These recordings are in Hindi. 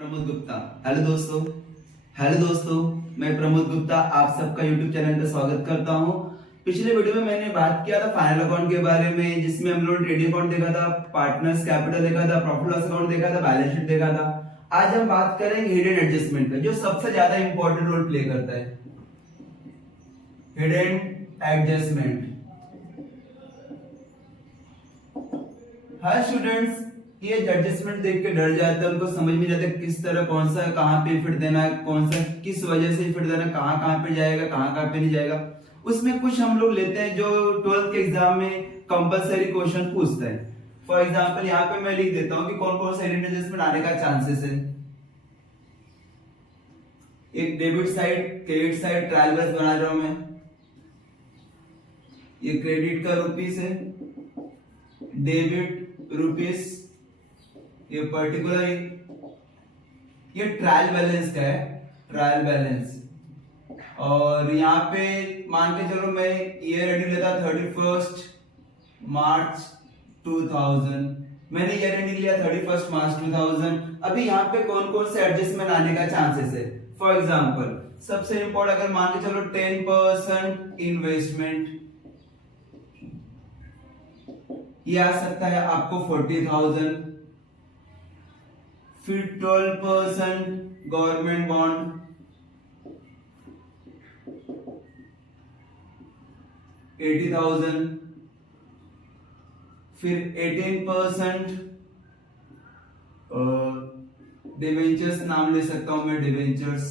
प्रमोद गुप्ता। हेलो दोस्तों, मैं प्रमोद गुप्ता आप सबका यूट्यूब चैनल पर स्वागत करता हूं। पिछले वीडियो में मैंने बात किया था फाइनल अकाउंट के बारे में, जिसमें हम लोग ट्रेडिंग अकाउंट देखा था, पार्टनर्स कैपिटल देखा था, प्रॉफिट लॉस अकाउंट देखा था, बैलेंस शीट देखा था। आज हम बात करेंगे हिडन एडजस्टमेंट का, जो सबसे ज्यादा इंपॉर्टेंट रोल प्ले करता है। Hidden adjustment. हर स्टूडेंट्स ये एडजस्टमेंट देख के डर जाते हैं, उनको समझ में जाता है किस तरह कौन सा कहां पे फिट देना है, कौन सा किस वजह से फिट देना है, कहां पे जाएगा, कहां पे नहीं जाएगा। उसमें कुछ हम लोग लेते हैं जो 12th के एग्जाम में कंपलसरी क्वेश्चन पूछता है। फॉर एग्जांपल यहाँ पे मैं लिख देता हूं कि कौन कौन सा हिडन एडजस्टमेंट आने का चांसेस है। एक debit side, credit side trial balance बना रहा हूं मैं। ये क्रेडिट का रुपीस है, डेबिट रुपीस, ये पर्टिकुलर ये ट्रायल बैलेंस का है, ट्रायल बैलेंस। और यहाँ पे मान के चलो मैं ईयर एंडिंग लेता 31 मार्च 2000, मैंने ईयर एंडिंग लिया 31 मार्च 2000। अभी यहाँ पे कौन कौन से एडजस्टमेंट आने का चांसेस है। फॉर एग्जांपल सबसे इंपॉर्टेंट अगर मान के चलो 10% इन्वेस्टमेंट, ये आ सकता है आपको 40,000। फिर 12% गवर्नमेंट बॉन्ड, 80,000। फिर 18% डिवेंचर्स, नाम ले सकता हूं मैं, डिवेंचर्स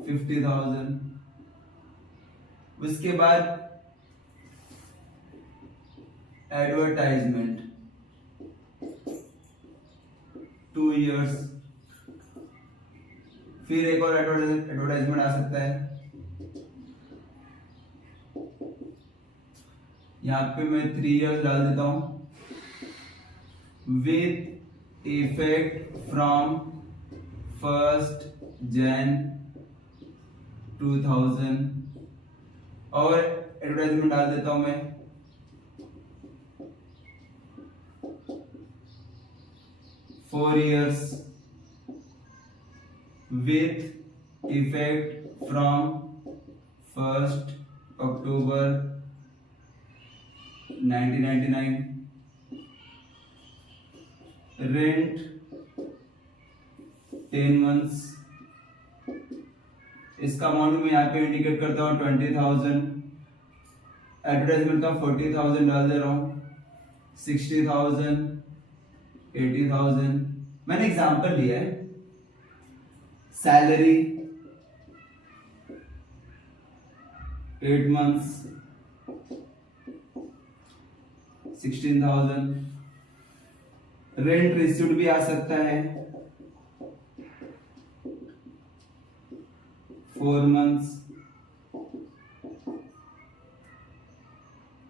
50,000। उसके बाद एडवर्टाइजमेंट 2 इयर्स। फिर एक और एडवर्टाइजमेंट आ सकता है, यहां पे मैं 3 इयर्स डाल देता हूं। With effect from 1 Jan 2000। और एडवर्टाइजमेंट डाल देता हूं मैं 4 years with effect from 1 October 1999। Rent 10 months। इसका अमाउंट मैं यहाँ पे इंडिकेट करता हूँ 20,000। एडवर्टाइजमेंट का 40,000 डाल दे रहा हूँ, 60,000, 80,000। मैंने एग्जांपल लिया है। Salary 8 months 16,000। रेंट रिसीव्ड भी आ सकता है 4 months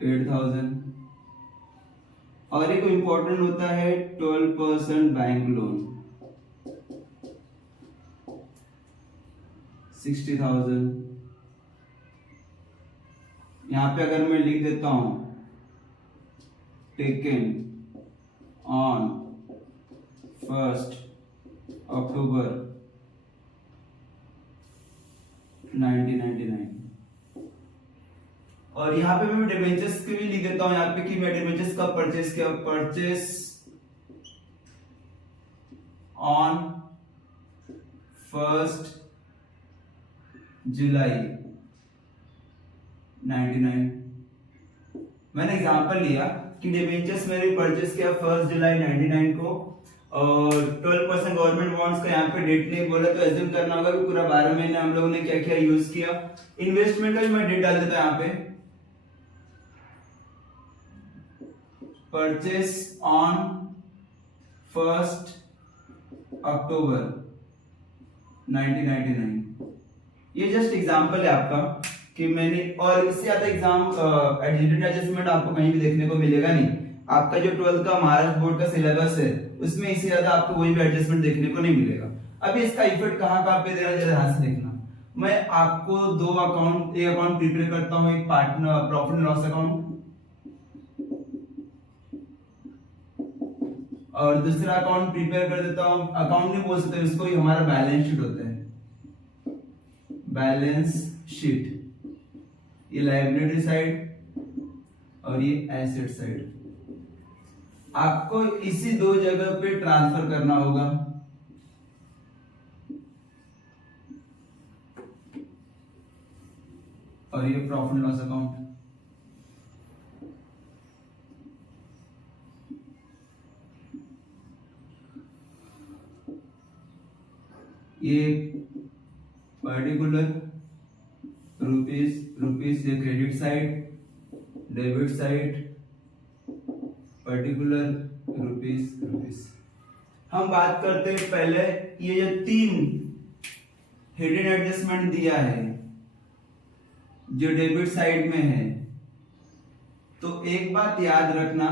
8,000। और एक इंपॉर्टेंट होता है 12% बैंक लोन 60,000। यहां पे अगर मैं लिख देता हूं टेकन ऑन 1 October 1999। और यहाँ पे मैं डिबेंचर्स के भी लिख देता हूं यहाँ पे कि मैं डिबेंचर्स का परचेस किया, परचेस ऑन 1 जुलाई 99। मैंने एग्जांपल लिया कि डिबेंचर्स मैंने परचेस किया 1 जुलाई 99 को, और 12% गवर्नमेंट बॉन्ड्स का यहाँ पे डेट नहीं बोला, तो एज्यूम करना होगा कि पूरा 12 महीने हम लोगों ने क्या क्या यूज किया। इन्वेस्टमेंट का भी मैं डेट डाल देता हूं यहाँ पे, परचेस ऑन 1 October 1999। ये जस्ट एग्जांपल है आपका कि मैंने, और इससे ज्यादा एग्जाम एडजस्टमेंट आपको कहीं भी देखने को मिलेगा नहीं। आपका जो 12th का महाराष्ट्र बोर्ड का सिलेबस है उसमें इससे ज्यादा आपको कोई भी एडजस्टमेंट देखने को नहीं मिलेगा। अभी इसका इफेक्ट कहां पे देना, जरा ध्यान से देखना। मैं आपको दो अकाउंट, एक अकाउंट प्रिपेयर करता हूं, एक partner profit and loss account, और दूसरा अकाउंट प्रिपेयर कर देता हूं, अकाउंट नहीं बोल सकते इसको, ये हमारा बैलेंस शीट होता है, बैलेंस शीट। ये लायबिलिटी साइड और ये एसेट साइड। आपको इसी दो जगह पे ट्रांसफर करना होगा। और ये प्रॉफिट लॉस अकाउंट। ये पर्टिकुलर रुपीस ये credit side, debit side, particular rupees. हम बात करते हैं पहले, ये जो तीन हिडन एडजस्टमेंट दिया है जो डेबिट साइड में है, तो एक बात याद रखना,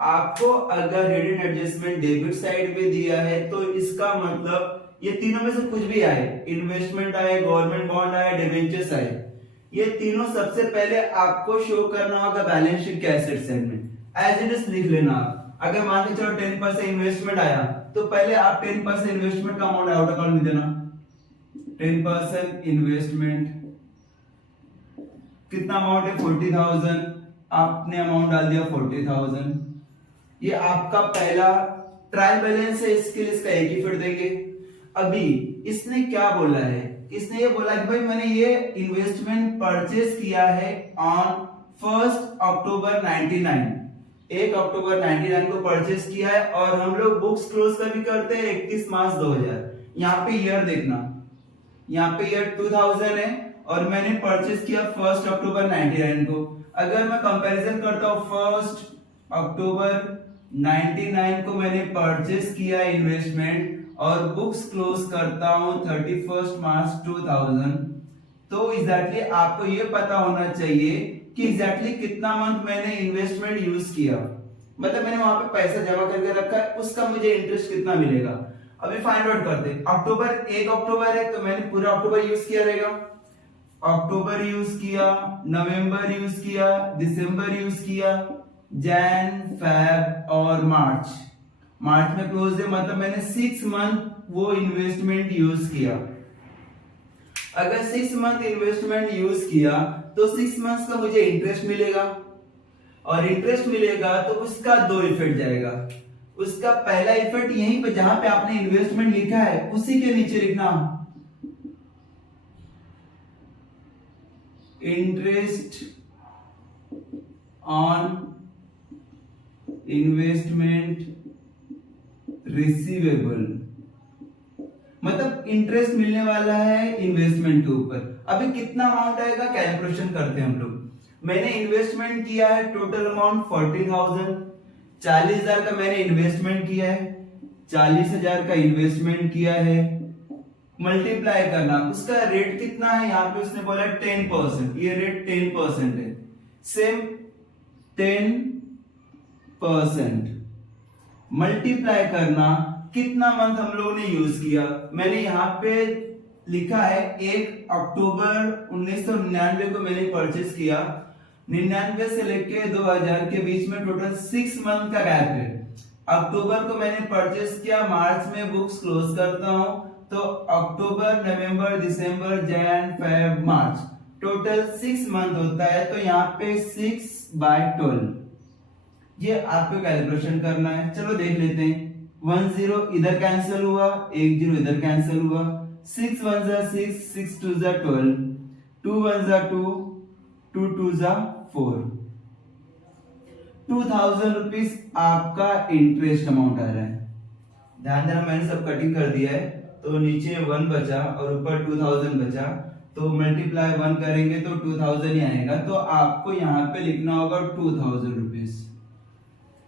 आपको अगर हिडन एडजस्टमेंट डेबिट साइड पे दिया है तो इसका मतलब ये तीनों में से कुछ भी आए, इन्वेस्टमेंट आए, गवर्नमेंट बॉन्ड आए, डिबेंचर्स आए, ये तीनों सबसे पहले आपको शो करना होगा बैलेंस शीट के एसेट साइड में। एज इट इज लिख लेना आप। अगर मान के चलो 10% इन्वेस्टमेंट आया तो पहले आप 10% इन्वेस्टमेंट का अमाउंट आउट अकाउंट में देना। 10% इन्वेस्टमेंट कितना अमाउंट है 40,000, आपने अमाउंट डाल दिया 40,000। ये आपका पहला ट्रायल बैलेंस है, इसके लिए इसका एक ही फिर देंगे। अभी इसने क्या बोला है, इसने ये बोला कि भाई मैंने ये इन्वेस्टमेंट परचेस किया है ऑन 1 अक्टूबर 99, 1 अक्टूबर 99 को परचेस किया है, और हम लोग बुक्स क्लोज कभी करते हैं 31 मार्च 2000। यहाँ पे ईयर देखना, यहाँ पे ईयर 2000 है और मैंने परचेस किया 1 अक्टूबर 99 को। अगर मैं कंपैरिजन करता हूँ 1 अक्टूबर 99 को मैंने परचेस किया इन्वेस्टमेंट और बुक्स क्लोज करता हूं 31 मार्च 2000, तो एग्जैक्टली आपको ये पता होना चाहिए कि एग्जैक्टली कितना मंथ मैंने इन्वेस्टमेंट यूज किया, मतलब मैंने वहां पे पैसा जमा करके रखा है, उसका मुझे इंटरेस्ट कितना मिलेगा। अभी फाइंड आउट करते हैं। अक्टूबर 1 अक्टूबर है तो मैंने पूरा अक्टूबर यूज किया रहेगा, अक्टूबर यूज किया, नवंबर यूज किया, दिसंबर यूज किया, जैन, फेब और मार्च में क्लोज है, मतलब मैंने 6 मंथ वो इन्वेस्टमेंट यूज किया। अगर 6 मंथ इन्वेस्टमेंट यूज किया तो 6 मंथ्स का मुझे इंटरेस्ट मिलेगा, और इंटरेस्ट मिलेगा तो उसका दो इफेक्ट जाएगा। उसका पहला इफेक्ट यहीं पे जहां पे आपने इन्वेस्टमेंट लिखा है उसी के नीचे लिखना, इंटरेस्ट ऑन इन्वेस्टमेंट रिसीवेबल, मतलब इंटरेस्ट मिलने वाला है इन्वेस्टमेंट के ऊपर। अभी कितना अमाउंट आएगा कैलकुलेशन करते हैं हम लोग। मैंने इन्वेस्टमेंट किया है टोटल अमाउंट 40,000, 40,000 का मैंने इन्वेस्टमेंट किया है, 40,000 का इन्वेस्टमेंट किया है, मल्टीप्लाई करना, उसका रेट कितना है, यहाँ पे उसने बोला 10%, ये रेट 10% है, सेम 10% मल्टीप्लाई करना कितना मंथ हम लोगों ने यूज किया। मैंने यहाँ पे लिखा है 1 अक्टूबर 1999 को मैंने परचेस किया, 99 से लेके 2000 के बीच में टोटल 6 मंथ का गैप है। अक्टूबर को मैंने परचेस किया, मार्च में बुक्स क्लोज करता हूं तो अक्टूबर, नवंबर, दिसंबर, जैन, फेब, मार्च टोटल 6 मंथ होता है। तो यहाँ पे 6/12 ये आपको कैलकुलेशन करना है। चलो देख लेते हैं। 1 0 इधर कैंसिल हुआ, 1 0 इधर कैंसिल हुआ, 6 1 6, 6 2 12, 2 1 2, 2 2 4, 2000 रुपीज आपका इंटरेस्ट अमाउंट आ रहा है। ध्यान देना मैंने सब कटिंग कर दिया है, तो नीचे 1 बचा और ऊपर 2000 बचा, तो मल्टीप्लाई 1 करेंगे तो 2000 ही आएगा। तो आपको यहाँ पे लिखना होगा 2000 rupees.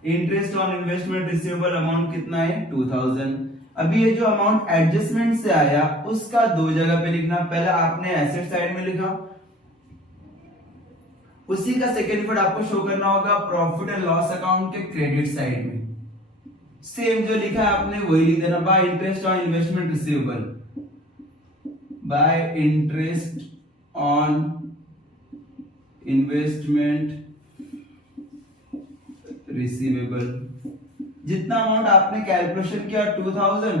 Interest on investment receivable amount कितना है 2000। अभी ये जो अमाउंट एडजस्टमेंट से आया उसका दो जगह पे लिखना, पहले आपने एसेट साइड में लिखा, उसी का सेकेंड इफेक्ट आपको शो करना होगा प्रॉफिट एंड लॉस अकाउंट के क्रेडिट साइड में। सेम जो लिखा है आपने वही लिख देना, bye interest on investment receivable, bye interest on investment receivable, जितना अमाउंट आपने कैलकुलेशन किया 2000,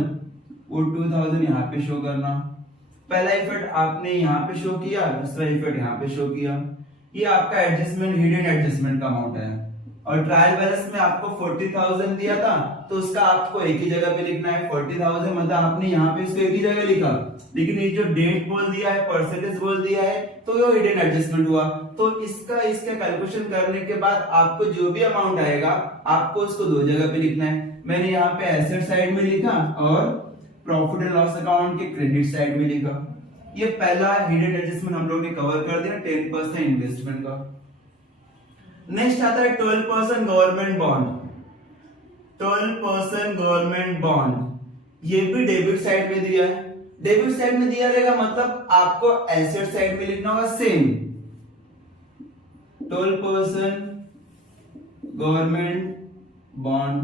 वो 2000 यहाँ पे शो करना। पहला इफेक्ट आपने यहाँ पे शो किया, दूसरा इफेक्ट यहाँ पे शो किया। ये आपका एडजस्टमेंट, हिडन एडजस्टमेंट का अमाउंट है। और ट्रायल बैलेंस में आपको 40,000 दिया था, तो उसका आपको एक ही जगह पे लिखना है। 40,000 मतलब आपने यहाँ पे इसको एक ही जगह लिखा, लेकिन ये जो डेट बोल दिया है, परसेंटेज बोल दिया है, तो वो हिडन एडजस्टमेंट हुआ। तो इसका कैलकुलेशन करने के बाद आपको जो भी अमाउंट आएगा, आपको उसको दो जगह पे लिखना है। मैंने यहाँ पे एसेट साइड में लिखा और प्रॉफिट एंड लॉस अकाउंट के क्रेडिट साइड में लिखा। ये पहला हिडन एडजस्टमेंट हम लोग ने कवर कर दिया 10% इन्वेस्टमेंट का। नेक्स्ट आता है 12% गवर्नमेंट बॉन्ड। 12% गवर्नमेंट बॉन्ड ये भी डेबिट साइड में दिया है। डेबिट साइड में दिया रहेगा मतलब आपको एसेट साइड में लिखना होगा सेम। 12% गवर्नमेंट बॉन्ड,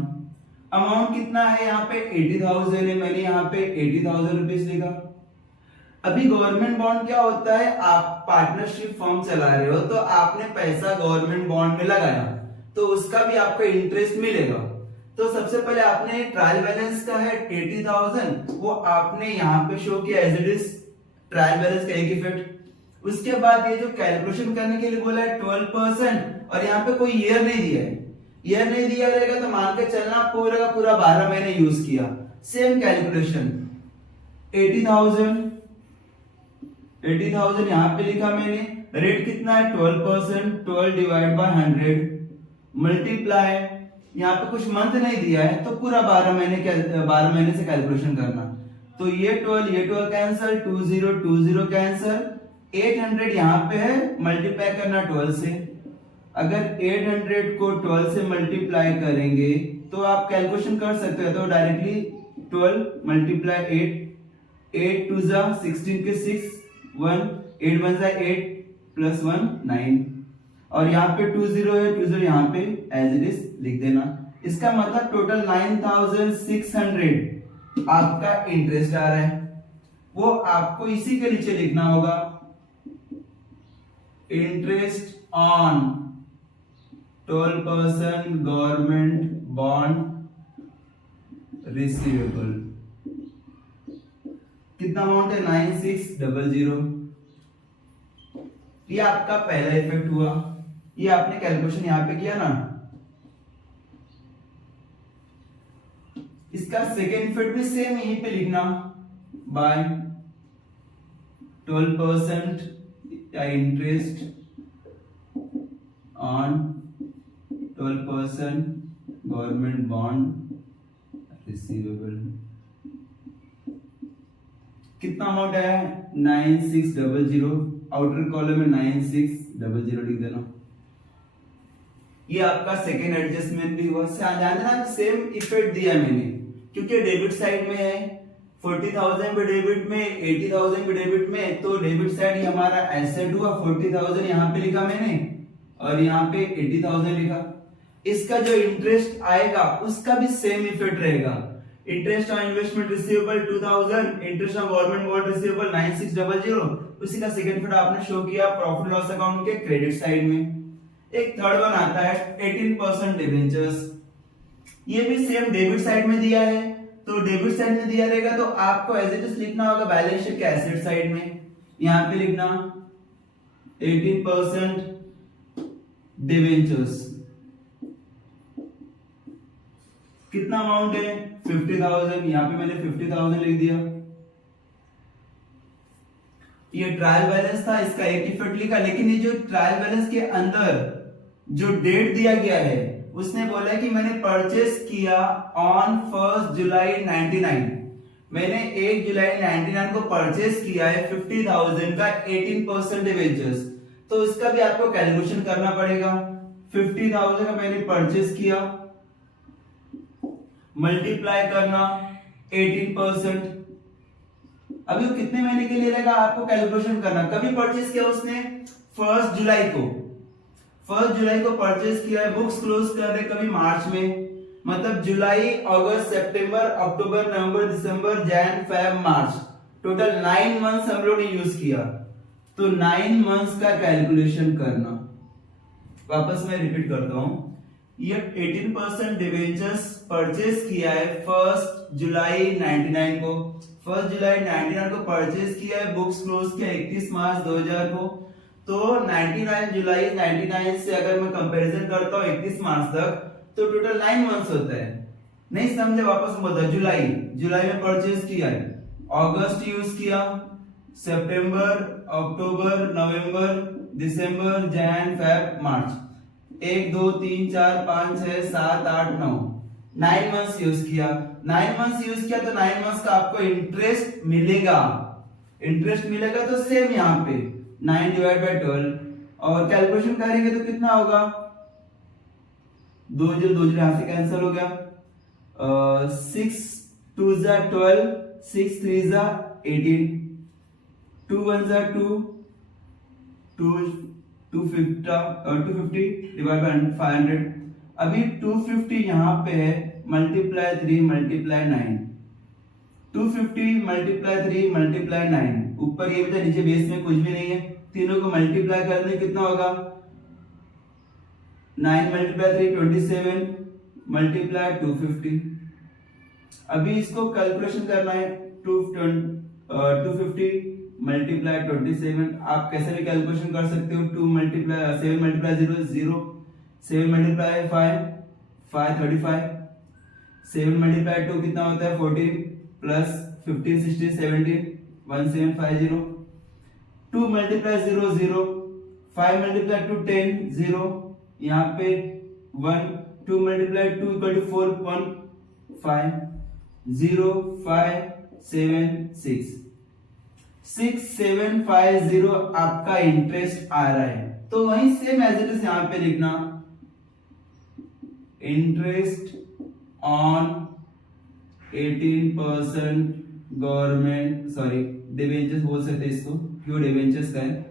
अमाउंट कितना है यहाँ पे 80,000 है, मैंने यहाँ पे 80,000 रुपीज लिखा। अभी गवर्नमेंट बॉन्ड क्या होता है, आप पार्टनरशिप फॉर्म चला रहे हो तो आपने पैसा गवर्नमेंट बॉन्ड में लगाया, तो उसका भी आपको इंटरेस्ट मिलेगा। तो सबसे पहले आपने ट्रायल बैलेंस का है 80,000, वो आपने यहाँ पे शो किया as it is, trial balance का एक इफेक्ट। उसके बाद ये जो कैलकुलेशन करने के लिए बोला है 12%, और यहाँ पे कोई ईयर नहीं दिया है। ईयर नहीं दिया रहेगा तो मान के चलना पूरा का पूरा 12 महीने यूज किया। सेम कैलकुलेशन 80,000 यहाँ पे लिखा मैंने। रेट कितना है 12%, 12 डिवाइड बाय 100 मल्टीप्लाई, यहाँ पे कुछ मंथ नहीं दिया है तो पूरा 12 महीने से कैलकुलेशन करना। तो ये 12 कैंसिल, 20 कैंसिल, 800 यहाँ पे है, मल्टीप्लाई करना 12 से। अगर 800 को 12 से मल्टीप्लाई करेंगे तो आप कैलकुलेशन कर सकते हो, तो डायरेक्टली 12 मल्टीप्लाई 8 2 जा 16 के 6 1 8 1 जा 8 प्लस 1 9, और यहाँ पे 20 है, 20 यहाँ पे एज इट इज लिख देना। इसका मतलब टोटल 9,600 आपका इंटरेस्ट आ रहा है, वो आपको इसी के नीचे लिखना होगा, interest on 12% government bond receivable. कितना अमाउंट है 9600। ये आपका पहला इफेक्ट हुआ, ये आपने कैलकुलेशन यहां पे किया ना। इसका सेकेंड इफेक्ट भी सेम यहीं पे लिखना, बाय 12% या interest on 12% government bond receivable. कितना अमाउंट है 9600, आउटर कॉलम में 9600 लिख देना। ये आपका सेकेंड एडजस्टमेंट भी हुआ। ध्यान देना सेम इफेक्ट दिया मैंने, क्योंकि डेबिट साइड में है, 40,000 भी डेबिट में, 80,000 भी डेबिट में, तो डेबिट साइड ही हमारा एसेट हुआ। 40,000 यहाँ पे लिखा मैंने और यहाँ पे 80,000 लिखा। इसका जो इंटरेस्ट आएगा उसका भी सेम इफेक्ट रहेगा। Interest on investment receivable 2000, interest on government bond receivable 9600, उसी का सेकंड इफेक्ट आपने शो किया प्रॉफिट लॉस अकाउंट के क्रेडिट साइड में। एक थर्ड वन आता है 18% डिबेंचर्स। ये भी सेम डेबिट साइड में दिया है, तो डेबिट साइड में दिया रहेगा तो आपको एज इट इज लिखना होगा बैलेंस शीट के एसेट साइड में, यहां पे लिखना 18% डिबेंचर्स। कितना अमाउंट है 50,000, यहां पे मैंने 50,000 लिख दिया। ये ट्रायल बैलेंस था, इसका एक इफेक्ट लिखा, लेकिन ये जो ट्रायल बैलेंस के अंदर जो डेट दिया गया है उसने बोला है कि मैंने परचेस किया ऑन 1 जुलाई 99। मैंने 1 जुलाई 99 को परचेस किया है 50,000 का 18% डिबेंचर्स, तो इसका भी आपको कैलकुलेशन करना पड़ेगा। 50,000 का मैंने परचेस किया, मल्टीप्लाई करना 18%। अभी वो कितने महीने के लिए रहेगा आपको कैलकुलेशन करना। कभी परचेस किया उसने 1 जुलाई को, 1 जुलाई को परचेस किया है, बुक्स क्लोज कर रहे कभी मार्च में, मतलब जुलाई अगस्त सितंबर अक्टूबर नवंबर दिसंबर जैन फेब मार्च, टोटल 9 मंथ्स हम लोग ने यूज किया। तो 9 मंथ्स का कैलकुलेशन करना। वापस मैं रिपीट करता हूं, ये 18% डिवेंचर्स परचेज किया है 1 जुलाई 99 को। 1 जुलाई 99 को परचेज किया है, बुक्स क्लोज किया 31 मार्च 2000 को। तो 99 जुलाई 99 से अगर मैं कंपैरिजन करता हूँ 31 मार्च तक, तो टोटल 9 मंथ्स होता है। नहीं समझे, वापस बता। जुलाई में परचेज किया है, अगस्त यूज किया, सितंबर, अक्टूबर, नवंबर, दिसंबर, जैन, फेब, मार्च, 1 2 3 4 5 6 7 8 9 9 मंथ्स यूज किया। 9 मंथ्स यूज किया तो 9 मंथ्स का आपको इंटरेस्ट मिलेगा। तो सेम यहाँ पे 9 डिवाइड बाय 12 और कैलकुलेशन करेंगे तो कितना होगा, 2 0 यहां से कैंसिल हो गया, 6 2 12, 6 3 18, 2 1 2, 250 डिवाइड बाय 500। अभी 250 यहाँ पे है, मल्टीप्लाई 3 मल्टीप्लाई 9, 250 मल्टीप्लाई 3 मल्टीप्लाई 9, ऊपर ये बचा, नीचे बेस में कुछ भी नहीं है, तीनों को मल्टीप्लाई करने कितना होगा, 9 मल्टीप्लाई 3 27 मल्टीप्लाई 250। अभी इसको कैलकुलेशन करना है, 250 मल्टीप्लाई 27, आप कैसे भी कैलकुलेशन कर सकते हो। 2 मल्टीप्लाई 7 मल्टीप्लाई 0 0, 7 मल्टीप्लाई 5 35, 7 मल्टीप्लाई 2 कितना होता है 14, प्लस 15 16 17 1750, 2 मल्टीप्लाई 0 0, 5 मल्टीप्लाई 2 10 0, यहाँ पे 1, 2 मल्टीप्लाई 2 इक्वल टू 4 1 5 0 5 7 6 6 7 5 0 आपका इंटरेस्ट आ रहा है। तो वही सेम एज इट इज यहां पे लिखना, interest on 18% government, sorry debentures बोल सकते हैं इसको, क्यों डिबेंचर्स का है,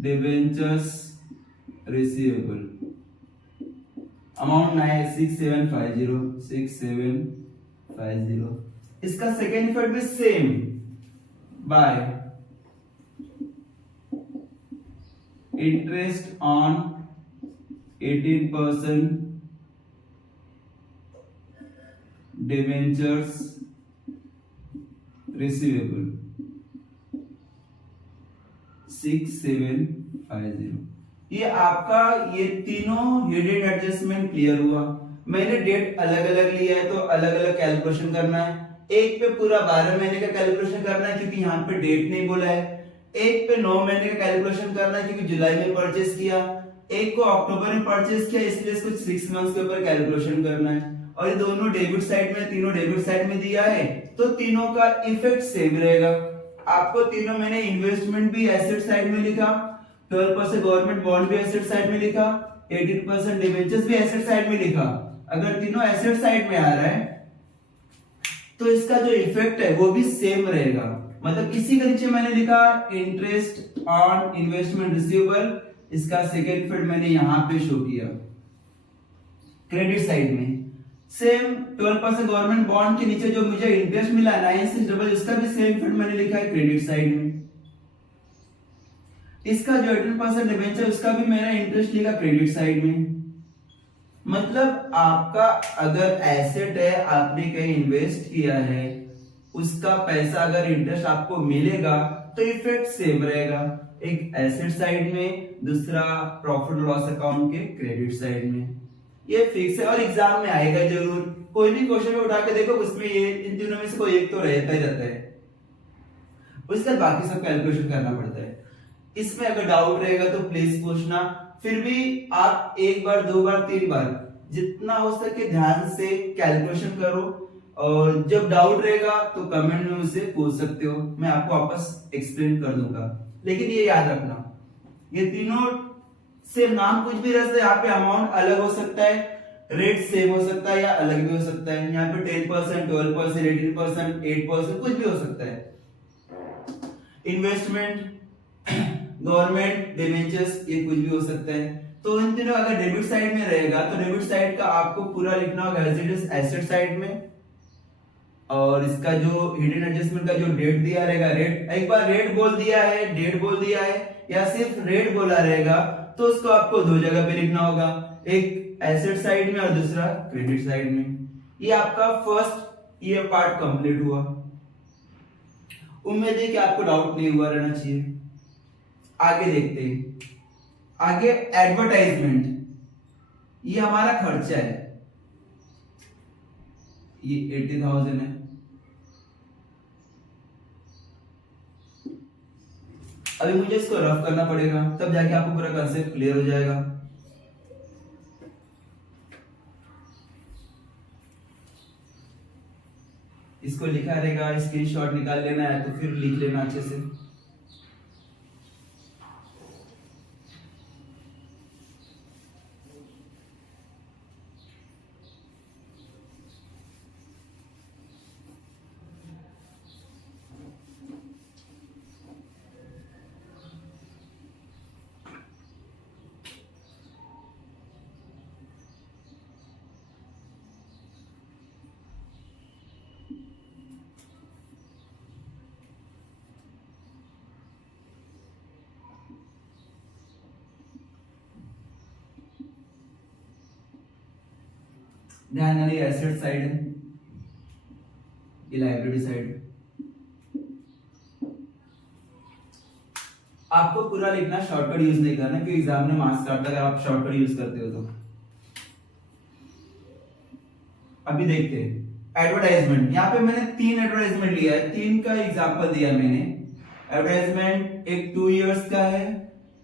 डिबेंचर्स रिसीवेबल अमाउंट 6750। इसका सेकेंड इफेक्ट भी same, bye interest on 18% debentures receivable 6750। ये आपका ये तीनों हिडन एडजस्टमेंट क्लियर हुआ। मैंने डेट अलग अलग लिया है तो अलग अलग कैलकुलेशन करना है। एक पे पूरा 12 महीने का कैलकुलेशन करना है क्योंकि यहाँ पे डेट नहीं बोला है। एक पे 9 महीने का कैलकुलेशन करना है क्योंकि जुलाई में परचेस किया। एक को अक्टूबर में परचेस किया इसलिए इसको 6 मंथ्स के ऊपर कैलकुलेशन करना है। और ये दोनों डेबिट साइड में, तीनों डेबिट साइड में दिया है तो तीनों का इफेक्ट सेम रहेगा। आपको तीनों मैंने इन्वेस्टमेंट भी एसेट साइड में लिखा, 12% गवर्नमेंट बॉन्ड भी एसेट साइड में लिखा, 18% डिबेंचर्स भी एसेट साइड में लिखा। अगर तीनों एसेट साइड में आ रहा है तो इसका जो इफेक्ट है वो भी सेम रहेगा। मतलब इसी के नीचे मैंने लिखा इंटरेस्ट ऑन इन्वेस्टमेंट रिसीवेबल, इसका सेकेंड इफेक्ट मैंने यहां पे शो किया क्रेडिट साइड में। सेम 12% गवर्नमेंट बॉन्ड के नीचे जो मुझे इंटरेस्ट मिला 96 इसका भी सेम इफेक्ट मैंने लिखा है क्रेडिट साइड में। इसका जो 18% डिबेंचर उसका भी मैंने इंटरेस्ट लिखा क्रेडिट साइड में। मतलब आपका अगर एसेट है, आपने कहीं इन्वेस्ट किया है, उसका पैसा अगर इंटरेस्ट आपको मिलेगा तो इफेक्ट सेम रहेगा, एक एसेट साइड में, दूसरा प्रॉफिट लॉस अकाउंट के क्रेडिट साइड में। ये फिक्स है और एग्जाम में आएगा जरूर। कोई भी क्वेश्चन में उठा के देखो उसमें ये इन तीनों में से कोई एक तो रहता ही रहता है, उसके बाद बाकी सब कैलकुलेशन करना पड़ता है। इसमें अगर डाउट रहेगा तो प्लीज पूछना। फिर भी आप एक बार, दो बार, तीन बार जितना हो सके ध्यान से कैलकुलेशन करो और जब डाउट रहेगा तो कमेंट में मुझसे पूछ सकते हो, मैं आपको वापस एक्सप्लेन कर दूंगा। लेकिन ये याद रखना, ये तीनों से नाम कुछ भी रहता है, यहाँ पे अमाउंट अलग हो सकता है, रेट सेम हो सकता है या अलग भी हो सकता है। यहाँ पे 10%, 12%, 18%, 8% कुछ भी हो सकता है। इन्वेस्टमेंट, गवर्नमेंट, डिबेंचर्स, ये कुछ भी हो सकता है। तो इन तीनों अगर डेबिट साइड में रहेगा तो डेबिट साइड का आपको पूरा लिखना होगा as it is asset side में। और इसका जो हिडन एडजस्टमेंट का जो डेट दिया रहेगा, रेट एक बार रेट बोल दिया है, डेट बोल दिया है या सिर्फ रेट बोला रहेगा तो उसको आपको दो जगह पे लिखना होगा। एक एसेट साइड में और दूसरा क्रेडिट साइड में। ये आपका फर्स्ट ये पार्ट कंप्लीट हुआ। उम्मीद है कि आपको डाउट नहीं हुआ रहना चाहिए। आगे देखते हैं। आगे एडवर्टाइजमेंट, ये हमारा खर्चा है, ये 80,000 है। अभी मुझे इसको रफ करना पड़ेगा, तब जाके आपको पूरा कंसेप्ट क्लियर हो जाएगा। इसको लिखा रहेगा, स्क्रीनशॉट निकाल लेना है तो फिर लिख लेना अच्छे से। ध्यान देना, ये एसेट साइड है, ये लाइब्रेरी साइड है। आपको पूरा लिखना, शॉर्टकट यूज नहीं करना, क्योंकि एग्जाम में मार्क्स काटता है अगर आप शॉर्टकट यूज करते हो तो। अभी देखते हैं एडवर्टाइजमेंट। यहाँ पे मैंने 3 एडवर्टाइजमेंट लिया है, 3 का एग्जांपल दिया मैंने। एडवर्टाइजमेंट एक 2 इयर्स का है,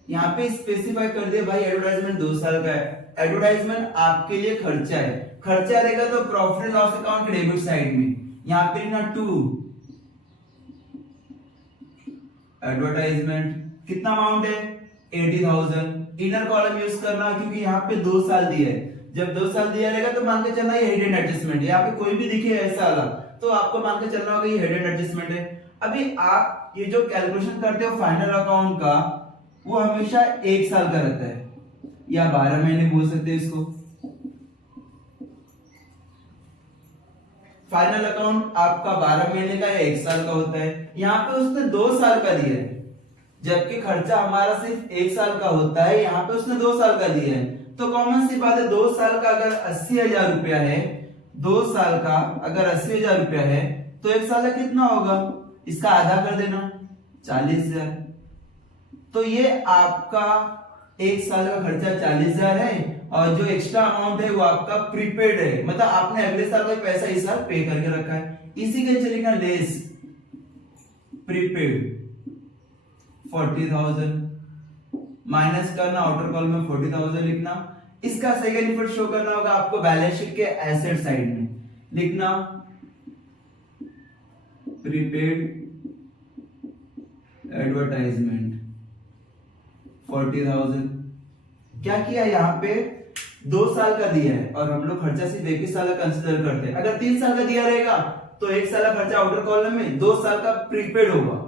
यहाँ पे स्पेसिफाई कर दिया भाई एडवर्टाइजमेंट 2 साल का है। एडवर्टाइजमेंट आपके लिए खर्चा है, खर्चा रहेगा तो प्रॉफिट एंड लॉस अकाउंट के डेबिट साइड में यहाँ पे ना 2 एडवर्टाइजमेंट कितना अमाउंट है 80,000। इनर कॉलम यूज करना क्योंकि यहाँ पे 2 साल दिया है, जब 2 साल दिया रहेगा तो मान के चलना ये हिडन एडजस्टमेंट है। यहाँ पे कोई भी दिखे ऐसा वाला तो आपको मान के चलना होगा ये हिडन एडजस्टमेंट है। अभी आप ये जो कैलकुलेशन करते हो फाइनल अकाउंट का वो हमेशा 1 साल का रहता है या 12 महीने बोल सकते हैं इसको। फाइनल अकाउंट आपका 12 महीने का या 1 साल का होता है। यहाँ पे उसने 2 साल का दिया है, जबकि खर्चा हमारा सिर्फ 1 साल का होता है, यहाँ पे उसने 2 साल का दिया है। तो कॉमन सी बात है, 2 साल का अगर 80,000 रुपया है, 2 साल का अगर 80,000 रुपया है तो 1 साल का कितना होगा, इसका आधा कर देना 40,000। तो ये आपका 1 साल का खर्चा 40,000 है और जो एक्स्ट्रा अमाउंट है वो आपका प्रीपेड है, मतलब आपने अगले साल का पैसा इस साल पे करके रखा है। इसी के चलेगा लेस प्रीपेड 40,000 माइनस करना, आउटर कॉलम में 40,000 लिखना। इसका सेकंड इफेक्ट शो करना होगा आपको बैलेंस शीट के एसेट साइड में लिखना प्रीपेड एडवर्टाइजमेंट 40,000। क्या किया यहाँ पे 2 साल का दिया है और हम लोग खर्चा सिर्फ 1 साल का कंसीडर करते हैं। अगर 3 साल का दिया रहेगा तो 1 साल का खर्चा आउटर कॉलम में, 2 साल का प्रीपेड होगा।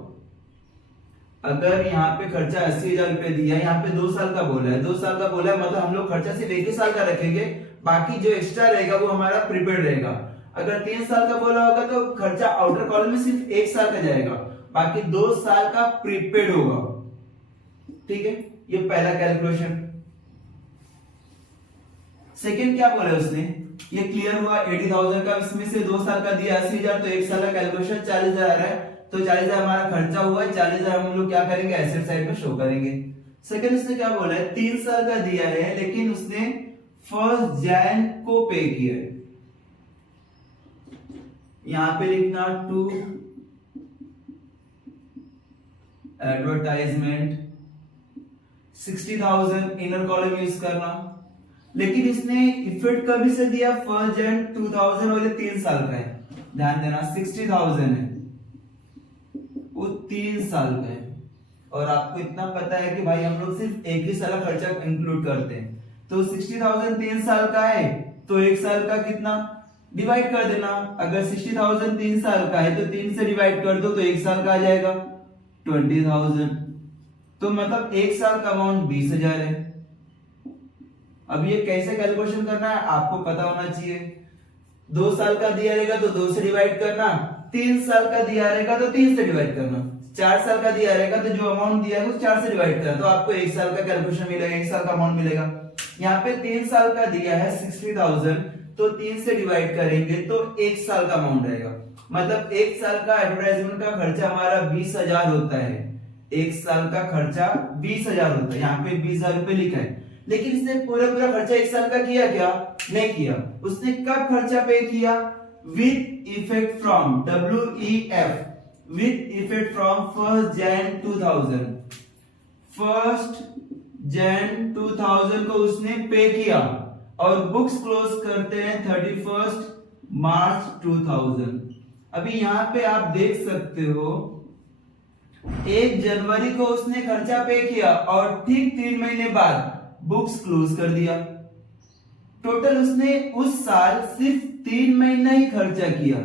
अगर यहाँ पे खर्चा 80,000 रुपए दिया है, यहाँ पे 2 साल का बोला है, 2 साल का बोला है मतलब हम लोग खर्चा सिर्फ 1 साल का रखेंगे, बाकी जो एक्स्ट्रा रहेगा वो हमारा प्रीपेड रहेगा। अगर 3 साल का बोला होगा तो खर्चा आउटर कॉलम में सिर्फ 1 साल का जाएगा, बाकी 2 साल का प्रीपेड होगा। ठीक है, ये पहला कैलकुलेशन। सेकेंड क्या बोला उसने, ये क्लियर हुआ 80,000 का, इसमें से 2 साल का दिया 80,000 तो 1 साल का कैलकुलेशन 40,000 आ रहा है, तो 40,000 हमारा खर्चा हुआ है, 40,000 हम लोग क्या करेंगे एसेट साइड में शो करेंगे। सेकंड उसने क्या बोला है 3 साल का दिया है लेकिन उसने 1 जनवरी को पे किया है, यहां पे लिखना 2 एडवर्टाइजमेंट 60,000 इनर कॉलम यूज करना। लेकिन इसने इफेक्ट कभी से दिया 1 जनवरी 2000 और ये 3 साल का है, ध्यान देना 60,000 है वो 3 साल का है। और आपको इतना पता है कि भाई हम लोग सिर्फ 1 ही साल का खर्चा इंक्लूड करते हैं, तो 60,000 3 साल का है तो 1 साल का कितना डिवाइड कर देना। अगर 60,000 3 साल का है तो 3 से डिवाइड कर दो तो 1 साल का आ जाएगा 20,000। तो मतलब 1 साल का अमाउंट 20,000 है। अब ये कैसे कैलकुलेशन करना है आपको पता होना चाहिए। 2 साल का दिया रहेगा तो 2 से डिवाइड करना, 3 साल का दिया रहेगा तो 3 से डिवाइड करना, 4 साल का दिया रहेगा तो जो अमाउंट दिया है वो 4 से डिवाइड करा तो आपको 1 साल का कैलकुलेशन मिलेगा, 1 साल का अमाउंट मिलेगा। यहाँ पे 3 साल का दिया है 60,000 तो 3 से डिवाइड करेंगे तो 1 साल का अमाउंट रहेगा। मतलब 1 साल का एडवर्टाइजमेंट का खर्चा हमारा 20,000 होता है। 1 साल का खर्चा 20,000 होता है, यहाँ पे 20,000 रुपए लिखा है। लेकिन इसने पूरा खर्चा 1 साल का किया क्या? नहीं किया। उसने कब खर्चा पे किया? With effect from WEF, with effect from 1 Jan 2000, 1 Jan 2000 को उसने पे किया और बुक्स क्लोज करते हैं 31 March 2000। अभी यहाँ पे आप देख सकते हो 1 जनवरी को उसने खर्चा पे किया और ठीक 3 महीने बाद बुक्स क्लोज कर दिया। टोटल उसने उस साल सिर्फ 3 महीना ही खर्चा किया,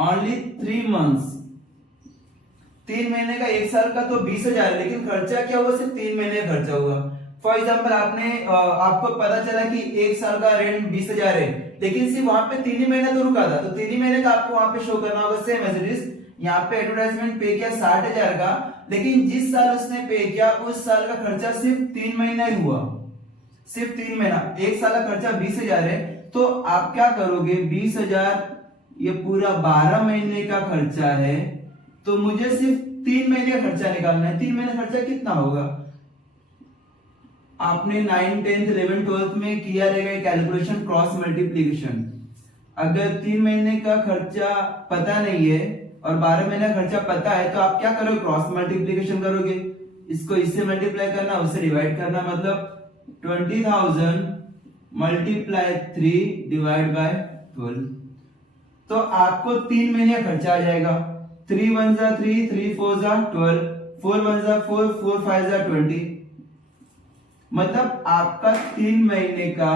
ओनली 3 मंथ्स। 3 महीने का 1 साल का तो 20,000, लेकिन खर्चा क्या हुआ? सिर्फ 3 महीने खर्चा हुआ। फॉर एग्जाम्पल आपको पता चला कि 1 साल का रेंट 20,000 है, लेकिन सिर्फ वहां पे 3 ही महीने तो रुका था, तो 3 ही महीने का आपको वहां पे शो करना होगा। सेम एज इट इज यहाँ पे एडवर्टाइजमेंट पे किया 60,000 का, लेकिन जिस साल उसने पे किया उस साल का खर्चा सिर्फ 3 महीना ही हुआ, सिर्फ 3 महीना। 1 साल का खर्चा 20,000 है तो आप क्या करोगे? 20,000 ये पूरा 12 महीने का खर्चा है, तो मुझे सिर्फ 3 महीने का खर्चा निकालना है। 3 महीने खर्चा कितना होगा? आपने 9th 10th 11th 12th में किया रहेगा कैलकुलेशन, क्रॉस मल्टीप्लीकेशन। अगर 3 महीने का खर्चा पता नहीं है और 12 महीने का खर्चा पता है तो आप क्या करोगे? क्रॉस मल्टीप्लीकेशन करोगे। इसको इससे मल्टीप्लाई करना, उससे डिवाइड करना, मतलब 20,000 मल्टीप्लाई 3 डिवाइड बाय 12, तो आपको 3 महीने का खर्चा आ जाएगा। 3 1 जा 3, 3 4 जा 12, 4 1 जा 4, 4 5 जा 20। मतलब आपका 3 महीने का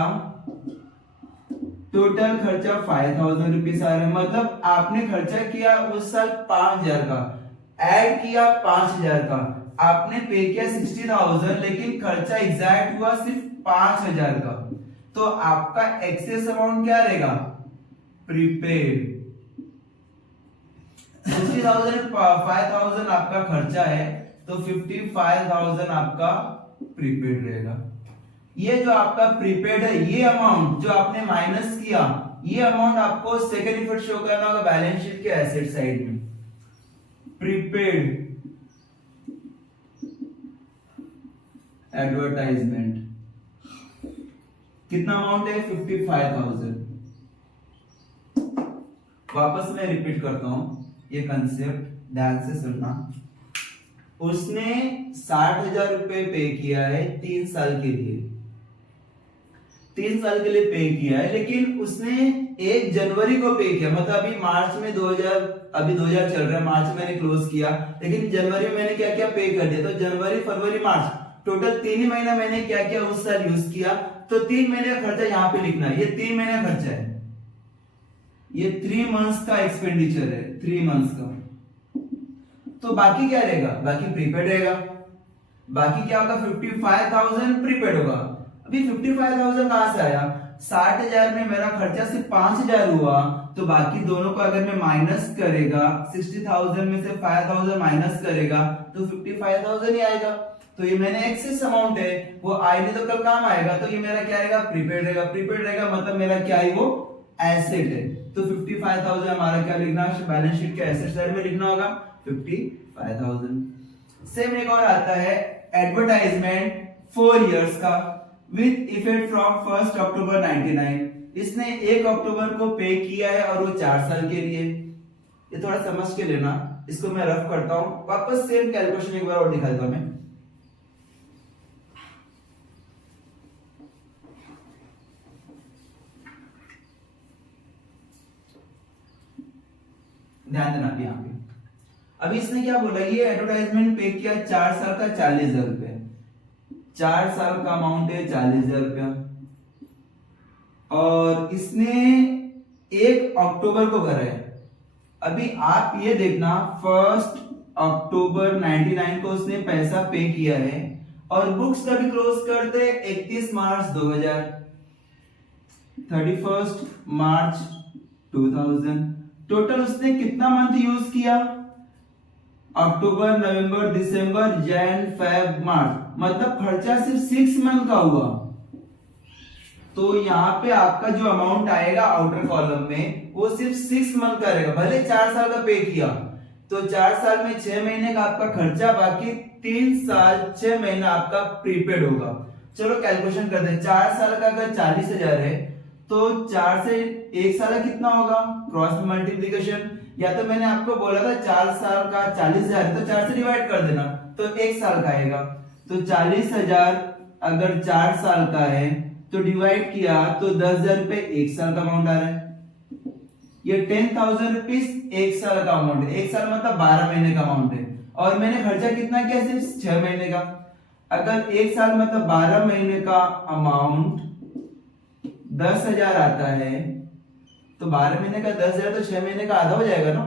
टोटल खर्चा 5,000 रुपीज आ रहा है। मतलब आपने खर्चा किया उस साल 5,000 का, ऐड किया 5,000 का, आपने पे किया 60,000, लेकिन खर्चा एग्जैक्ट हुआ सिर्फ 5,000 का। तो आपका एक्सेस अमाउंट क्या रहेगा? प्रीपेड। 60,000 5,000 आपका खर्चा है तो 55,000 आपका प्रीपेड रहेगा। ये जो आपका प्रीपेड है, ये अमाउंट जो आपने माइनस किया, ये अमाउंट आपको सेकंड इफेक्ट शो करना होगा बैलेंस शीट के एसेट साइड में। प्रीपेड एडवर्टाइजमेंट कितना अमाउंट है? 55,000। वापस मैं रिपीट करता हूं ये कंसेप्ट, ध्यान से सुनना। उसने 60,000 रुपए पे किया है 3 साल के लिए, 3 साल के लिए पे किया है, लेकिन उसने 1 जनवरी को पे किया। मतलब अभी मार्च में 2000 चल रहा है, मार्च में मैंने क्लोज किया, लेकिन जनवरी में मैंने क्या किया? पे कर दिया। तो जनवरी फरवरी मार्च टोटल 3 ही महीना मैंने क्या किया? उस साल यूज किया। तो 3 महीने का खर्चा यहाँ पे लिखना है। ये 3 महीने का खर्चा है, ये 3 मंथ्स का एक्सपेंडिचर है, 3 मंथ्स का। तो बाकी क्या रहेगा? बाकी प्रीपेड रहेगा। बाकी क्या होगा? 55,000 प्रीपेड होगा। अभी 55,000 कहां से आया? 60,000 में मेरा खर्चा सिर्फ 5,000 हुआ, तो बाकी दोनों को अगर मैं माइनस करेगा, 60,000 में से 5,000 माइनस करेगा तो 55,000 ही आएगा। तो ये मैंने एक्सेस अमाउंट है, वो आएगा तो कल काम आएगा। तो ये मेरा क्या रहेगा? प्रीपेड रहेगा। प्रीपेड रहेगा मतलब मेरा क्या है? वो एसेट है। तो 55,000 हमारा क्या लिखना? बैलेंस शीट के एसेट साइड में लिखना होगा 55,000। सेम एक और आता है एडवर्टाइजमेंट 4 इयर्स का, विथ इफेक्ट फ्रॉम 1 अक्टूबर 99। इसने 1 अक्टूबर को पे किया है और वो 4 साल के लिए। ये थोड़ा समझ के लेना, इसको मैं रफ करता हूं, वापस सेम कैलकुलेशन एक बार और दिखाता हूं मैं। ध्यान देना यहाँ पे। अभी इसने क्या बोला? ये एडवर्टाइजमेंट पे किया 4 साल का 40,000 रुपए, 4 साल का अमाउंट है 40,000 रुपया, और इसने 1 अक्टूबर को भरा है। अभी आप ये देखना 1 अक्टूबर 99 को उसने पैसा पे किया है और बुक्स कभी क्लोज करते 31 मार्च 2000, 31 मार्च 2000। टोटल उसने कितना मंथ यूज किया? अक्टूबर, नवंबर, दिसंबर, जैन, फेब, मार्च, मतलब खर्चा सिर्फ 6 मंथ का हुआ। तो यहाँ पे आपका जो अमाउंट आएगा आउटर कॉलम में वो सिर्फ 6 मंथ का रहेगा। भले 4 साल का पे किया तो 4 साल में 6 महीने का आपका खर्चा, बाकी 3 साल 6 महीना आपका प्रीपेड होगा। चलो कैलकुलेशन करते हैं। 4 साल का अगर 40,000 है तो 4 से 1 साल का कितना होगा, क्रॉस मल्टीप्लीकेशन। या तो मैंने आपको बोला था 4 साल का 40,000 है तो 4 से डिवाइड कर देना तो 1 साल का आएगा। तो 40,000 अगर 4 साल का है तो डिवाइड किया तो 10,000 रुपए 1 साल का अमाउंट आ रहा है। ये 10,000 रुपीज 1 साल का अमाउंट है। 1 साल मतलब 12 महीने का अमाउंट है। और मैंने खर्चा कितना किया, सिर्फ 6 महीने का। अगर 1 साल मतलब 12 महीने का अमाउंट 10,000 आता है तो 12 महीने का 10,000 तो 6 महीने का आधा हो जाएगा ना।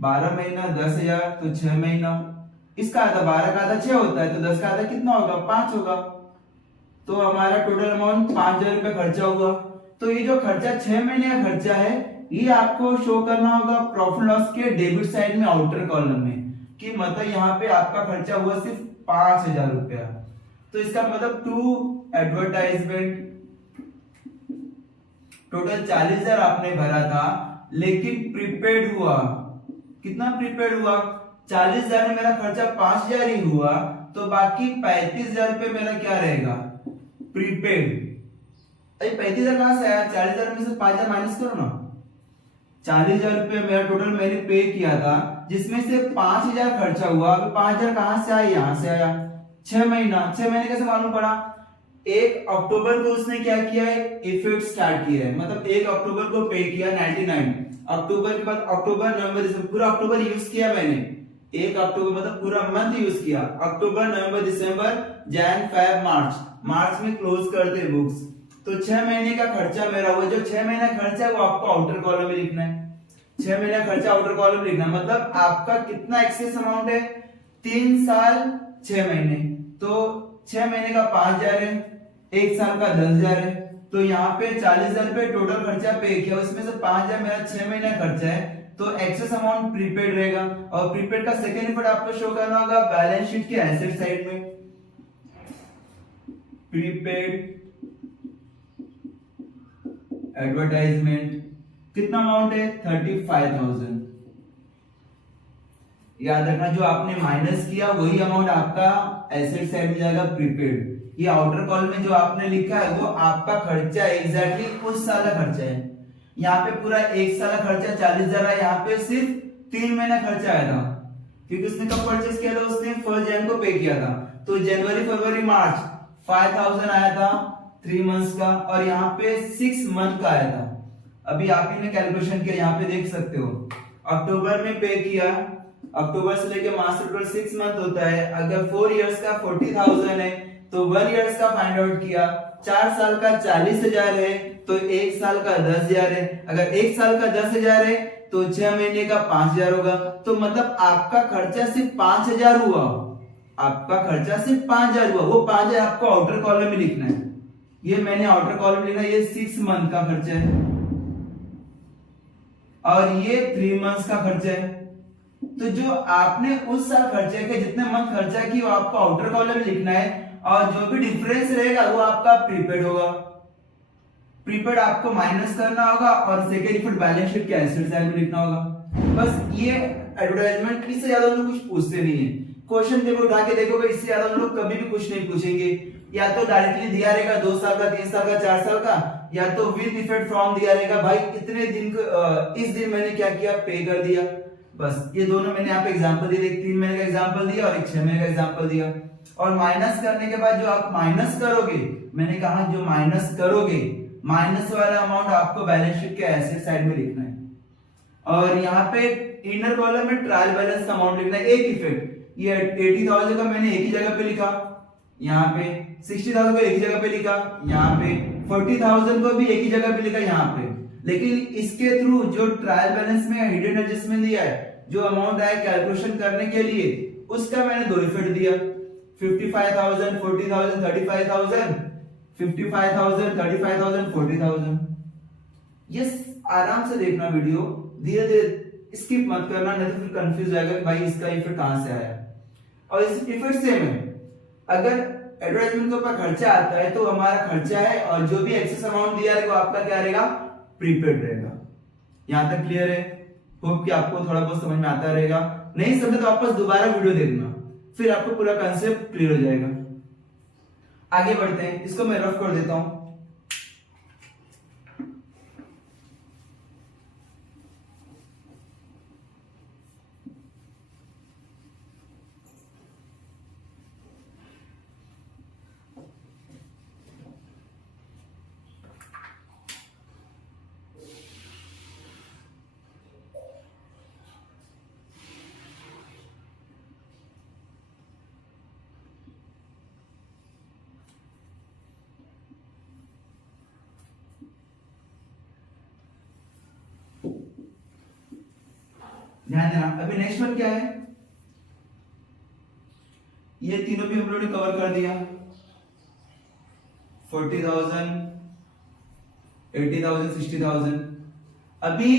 12 महीना 10,000 तो 6 महीना, इसका आधा 12 का आधा 6 होता है तो 10 का आधा कितना होगा, 5 होगा। तो हमारा टोटल अमाउंट 5,000 रुपए खर्चा हुआ। तो ये जो खर्चा 6 महीने का खर्चा है ये आपको शो करना होगा प्रॉफिट लॉस के डेबिट साइड में आउटर कॉलम में, कि मतलब यहाँ पे आपका खर्चा हुआ सिर्फ 5,000 रुपया। तो इसका मतलब टू एडवर्टाइजमेंट टोटल 40,000 आपने भरा था, लेकिन प्रीपेड हुआ कितना, प्रीपेड हुआ 40,000 में मेरा खर्चा 5,000 ही हुआ तो बाकी 35,000 रुपए मेरा क्या रहेगा, प्रीपेड। अरे 35,000 कहां से आया, 40,000 में से 5,000 माइनस करो ना। 40,000 रुपए मेरा टोटल मैंने पे किया था, जिसमें से 5,000 खर्चा हुआ। अभी 5,000 कहां से आया, यहां से आया। 6 महीने कैसे मालूम पड़ा, 1 अक्टूबर को उसने क्या किया है, इफेक्ट स्टार्ट किया है। मतलब 1 अक्टूबर को पे किया 99, अक्टूबर के बाद अक्टूबर, नवंबर, दिसंबर, पूरा अक्टूबर यूज किया मैंने। 1 अक्टूबर मतलब पूरा मंथ यूज किया। अक्टूबर, नवंबर, दिसंबर, जैन, फेब, मार्च में क्लोज कर दे बुक्स। तो 6 महीने का खर्चा मेरा हुआ। जो 6 महीना खर्चा है वो आपको आउटर कॉलम में लिखना है। 6 महीना खर्चा आउटर कॉलम में लिखना, मतलब आपका कितना एक्सेस अमाउंट है, 3 साल 6 महीने। तो 6 महीने का 5,000 है, 1 साल का 10,000 है। तो यहाँ पे 40,000 रुपए टोटल खर्चा पे किया, उसमें से 5,000 मेरा 6 महीना खर्चा है। तो एक्सेस अमाउंट प्रीपेड रहेगा। और प्रीपेड का सेकेंड इफेक्ट आपको शो करना होगा बैलेंस शीट के एसेट साइड में। प्रीपेड एडवर्टाइजमेंट कितना अमाउंट है, 35,000। याद रखना जो आपने माइनस किया वही अमाउंट आपका एसेट साइड में जाएगा, प्रीपेड। ये आउटर कॉलम में जो आपने लिखा है वो आपका खर्चा एग्जैक्टली उस साल का खर्चा है। यहाँ पे पूरा 1 साल का खर्चा 40,000 है, यहाँ पे सिर्फ 3 महीना खर्चा आया था, क्योंकि उसने कब परचेस किया था, उसने 1 जनवरी को पे किया था। तो जनवरी, फरवरी, मार्च 5,000 आया था 3 मंथ्स का, और यहाँ पे 6 मंथ का आया था। अभी आप ही ने कैलकुलेशन किया, यहाँ पे देख सकते हो। अक्टूबर में पे किया, अक्टूबर से लेके मार्च टोटल 6 मंथ होता है। अगर 4 इयर्स का 40,000 है तो 1 इयर्स का फाइंड आउट किया। 4 साल का 40,000 है तो 1 साल का 10,000 है। अगर 1 साल का 10,000 है तो 6 महीने का 5,000 होगा। तो मतलब आपका खर्चा सिर्फ 5,000 हुआ। आपका खर्चा सिर्फ 5,000 हुआ। वो 5,000 आपको आउटर कॉलम में लिखना है। ये मैंने आउटर कॉलम लिखा, ये 6 मंथ का खर्चा है और ये 3 मंथ्स का खर्चा है। तो जो आपने उस साल खर्चा किया, जितने मंथ खर्चा की, वो आपको आउटर कॉलम में लिखना है। और जो भी डिफरेंस रहेगा वो आपका प्रीपेड होगा। प्रीपेड आपको माइनस करना होगा और सेकेंड इफेक्ट बैलेंस शीट के एसेट साइड में लिखना होगा। बस ये एडवर्टाइजमेंट, इससे ज्यादा हम लोग कुछ पूछते नहीं है। क्वेश्चन पेपर उठा के देखोगे, इससे ज्यादा हम लोग कभी भी कुछ नहीं पूछेंगे। या तो डायरेक्टली दिया रहेगा 2 साल का, 3 साल का, 4 साल का, या तो विद इफेक्ट फ्रॉम दिया रहेगा, भाई इतने दिन को इस दिन मैंने क्या किया, पे कर दिया। बस ये दोनों मैंने यहाँ पे एग्जांपल दिए, एक 3 महीने का एग्जांपल दिया और एक 6 महीने का एग्जांपल दिया। और माइनस करने के बाद जो आप माइनस करोगे, मैंने कहा जो माइनस करोगे, माइनस वाला अमाउंट आपको बैलेंस शीट के एसेट साइड में लिखना है। और यहाँ पे इनर कॉलम में ट्रायल बैलेंस का अमाउंट लिखना है। एक इफेक्ट, ये 80,000 का मैंने एक ही जगह पे लिखा, यहाँ पे 60,000 को एक ही जगह पे लिखा, यहाँ पे 40,000 को भी एक ही जगह पे लिखा यहाँ पे। लेकिन इसके थ्रू जो ट्रायल बैलेंस में हिडन एडजस्टमेंट दिया है, जो अमाउंट आया कैलकुलेशन करने के लिए, उसका मैंने 2 इफेक्ट दिया, 55,000, 40,000, 35,000, 55,000, 35,000, 40,000। ये आराम से देखना वीडियो, धीरे धीरे स्किप मत करना, नहीं तो फिर कंफ्यूज हो जाएगा कि भाई इसका इफेक्ट कहां से आया। और इस इफेक्ट सेम है, अगर एडवर्टाइजमेंट के ऊपर खर्चा आता है तो हमारा खर्चा है, और जो भी एक्सेस अमाउंट दिया रहेगा वो आपका क्या रहेगा, प्रीपेड रहेगा। यहां तक क्लियर है? होप कि आपको थोड़ा बहुत समझ में आता रहेगा। नहीं समझे तो वापस दोबारा वीडियो देखना, फिर आपको पूरा कंसेप्ट क्लियर हो जाएगा। आगे बढ़ते हैं, इसको मैं रफ कर देता हूं। ध्यान देना, अभी नेक्स्ट वन क्या है, ये तीनों भी हम लोगों ने कवर कर दिया। 40,000, 80,000, 60,000। अभी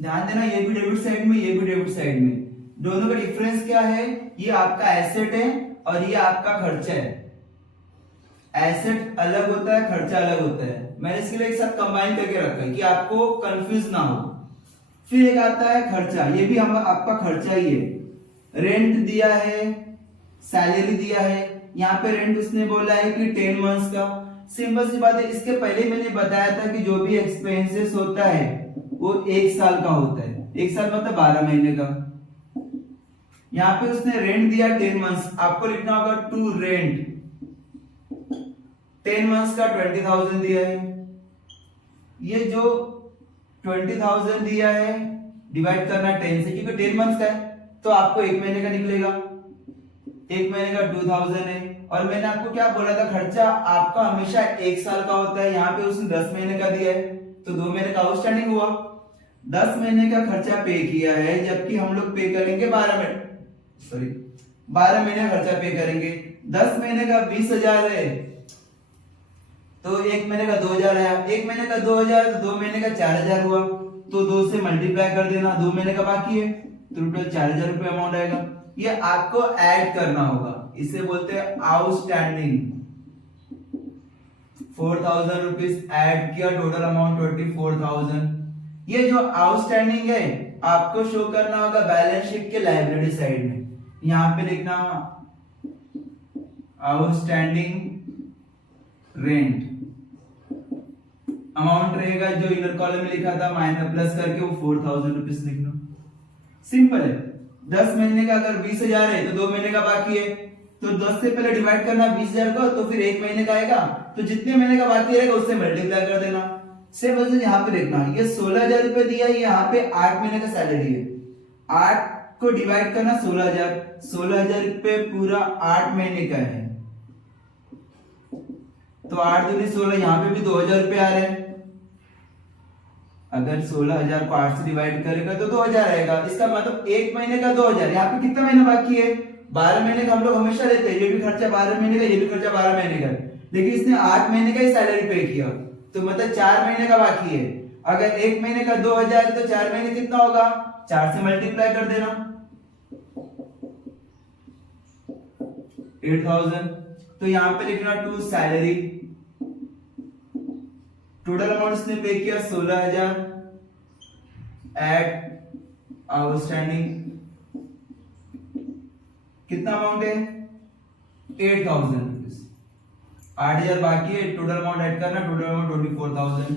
ध्यान देना, ये भी डेबिट साइड में, ये भी डेबिट साइड में, दोनों का डिफरेंस क्या है, ये आपका एसेट है और ये आपका खर्चा है। एसेट अलग होता है, खर्चा अलग होता है, मैंने इसके लिए एक साथ कंबाइन करके रखा है कि आपको कंफ्यूज ना हो। फिर एक आता है खर्चा, ये भी हम आपका खर्चा ही है। रेंट दिया है, सैलरी दिया है, यहाँ पे रेंट उसने बोला है कि 10 मंथ्स का। सिंपल सी बात है, इसके पहले मैंने बताया था कि जो भी एक्सपेंसेस होता है वो 1 साल का होता है। 1 साल मतलब 12 महीने का। यहाँ पे उसने रेंट दिया 10 मंथ्स, आपको लिखना होगा टू रेंट। 10 मंथ्स का 20,000 दिया है। ये जो 20,000 दिया है डिवाइड करना 10 से, क्योंकि 10 मंथ्स का है तो आपको 1 महीने का निकलेगा। 1 महीने का 2,000 है। और मैंने आपको क्या बोला था, खर्चा आपका हमेशा 1 साल का होता है। यहाँ पे उसने 10 महीने का दिया है तो 2 महीने का आउटस्टैंडिंग हुआ। 10 महीने का खर्चा पे किया है, जबकि हम लोग पे करेंगे 12 महीने खर्चा पे करेंगे। 10 महीने का 20,000 है तो 1 महीने का 2,000 आया। 1 महीने का 2,000 तो 2 महीने का 4,000 हुआ, तो 2 से मल्टीप्लाई कर देना, 2 महीने का बाकी है तो टोटल 4,000 रुपए अमाउंट आएगा। ये आपको ऐड करना होगा, इसे बोलते हैं आउटस्टैंडिंग। 4,000 रुपीज ऐड किया, टोटल अमाउंट 24,000। ये जो आउटस्टैंडिंग है आपको शो करना होगा बैलेंस शीट के लायबिलिटी साइड में। यहां पे लिखना आउटस्टैंडिंग रेंट अमाउंट रहेगा, जो इनर कॉलम में लिखा था माइनस प्लस करके वो 4,000 रुपीज लिखना। सिंपल है। 10 महीने का अगर 20,000 है तो 2 महीने का बाकी है, तो 10 से पहले डिवाइड करना 20,000 को, तो फिर 1 महीने का आएगा, तो जितने महीने का बाकी रहेगा उससे मल्टीप्लाई कर देना। सेम वैसे यहाँ पे देखना, ये 16,000 रुपए दिया है, यहाँ पे 8 महीने का सैलरी है। 8 को डिवाइड करना 16,000, 16,000 रुपए पूरा 8 महीने का है, तो 8 दूनी 16, यहाँ पे भी 2,000 रुपए आ रहे हैं। अगर 16,000 को 8 से डिवाइड करेगा तो 2,000 आएगा। इसका मतलब 1 महीने का 2,000। यहाँ पे कितना महीना बाकी है, 12 महीने का हम लोग हमेशा लेते हैं। ये भी खर्चा 12 महीने का, ये भी खर्चा 12 महीने का, लेकिन इसने 8 महीने का ही सैलरी पे किया, तो मतलब 4 महीने का बाकी है। अगर 1 महीने का 2,000 तो 4 महीने कितना होगा, 4 से मल्टीप्लाई कर देना, 8,000। तो यहाँ पे लिखना टू सैलरी, टोटल अमाउंट इसने पे किया 16,000, एट आउटस्टैंडिंग कितना अमाउंट है, 8,000 रुपीज। 8,000 बाकी है, टोटल अमाउंट ऐड करना, टोटल अमाउंट 24,000।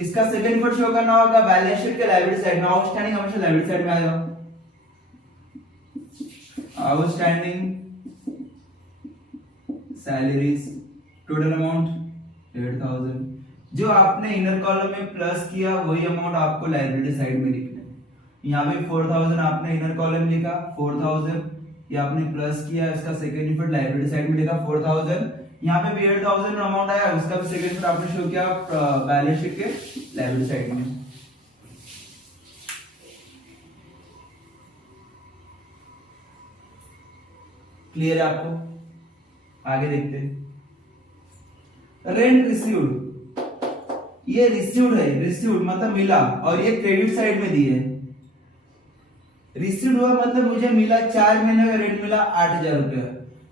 इसका सेकंड पार्ट शो करना होगा बैलेंस शीट के लायबिलिटी साइड में। आउटस्टैंडिंग हमेशा लायबिलिटी साइड में आएगा। Outstanding salaries, total amount 8,000। जो आपने इनर कॉलम में प्लस किया वही अमाउंट आपको लायबिलिटी साइड में लिखना है। यहाँ पे 4,000 आपने इनर कॉलम लिखा, 4,000 ये आपने प्लस किया, इसका सेकंड इफेक्ट लायबिलिटी साइड में लिखा 4,000। यहाँ पे भी 8,000 अमाउंट आया, उसका भी सेकंड इफेक्ट आपने शो किया बैलेंस शीट के लायबिलिटी साइड में। क्लियर है आपको? आगे देखते हैं। रेंट रिसीव्ड, ये रिसीव्ड है, रिसीव्ड मतलब मिला, और ये क्रेडिट साइड में दी है। रिसीव्ड हुआ मतलब मुझे मिला 4 महीने का रेंट मिला 8,000 रुपया।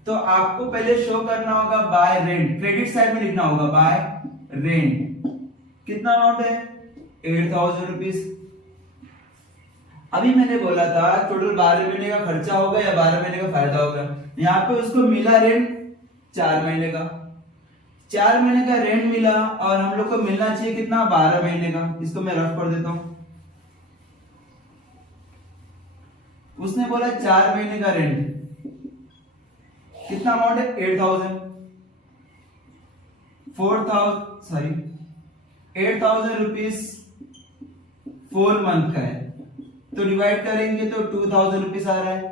तो आपको पहले शो करना होगा बाय रेंट, क्रेडिट साइड में लिखना होगा बाय रेंट। कितना अमाउंट है 8,000 रुपीज। अभी मैंने बोला था टोटल 12 महीने का खर्चा होगा या 12 महीने का फायदा होगा। यहाँ पे उसको मिला रेंट 4 महीने का, 4 महीने का रेंट मिला और हम लोग को मिलना चाहिए कितना 12 महीने का। इसको मैं रफ कर देता हूं। उसने बोला 4 महीने का रेंट, कितना अमाउंट है 8,000, 8,000 रुपीज 4 मंथ का है, तो डिवाइड करेंगे तो 2,000 रुपीज आ रहा है।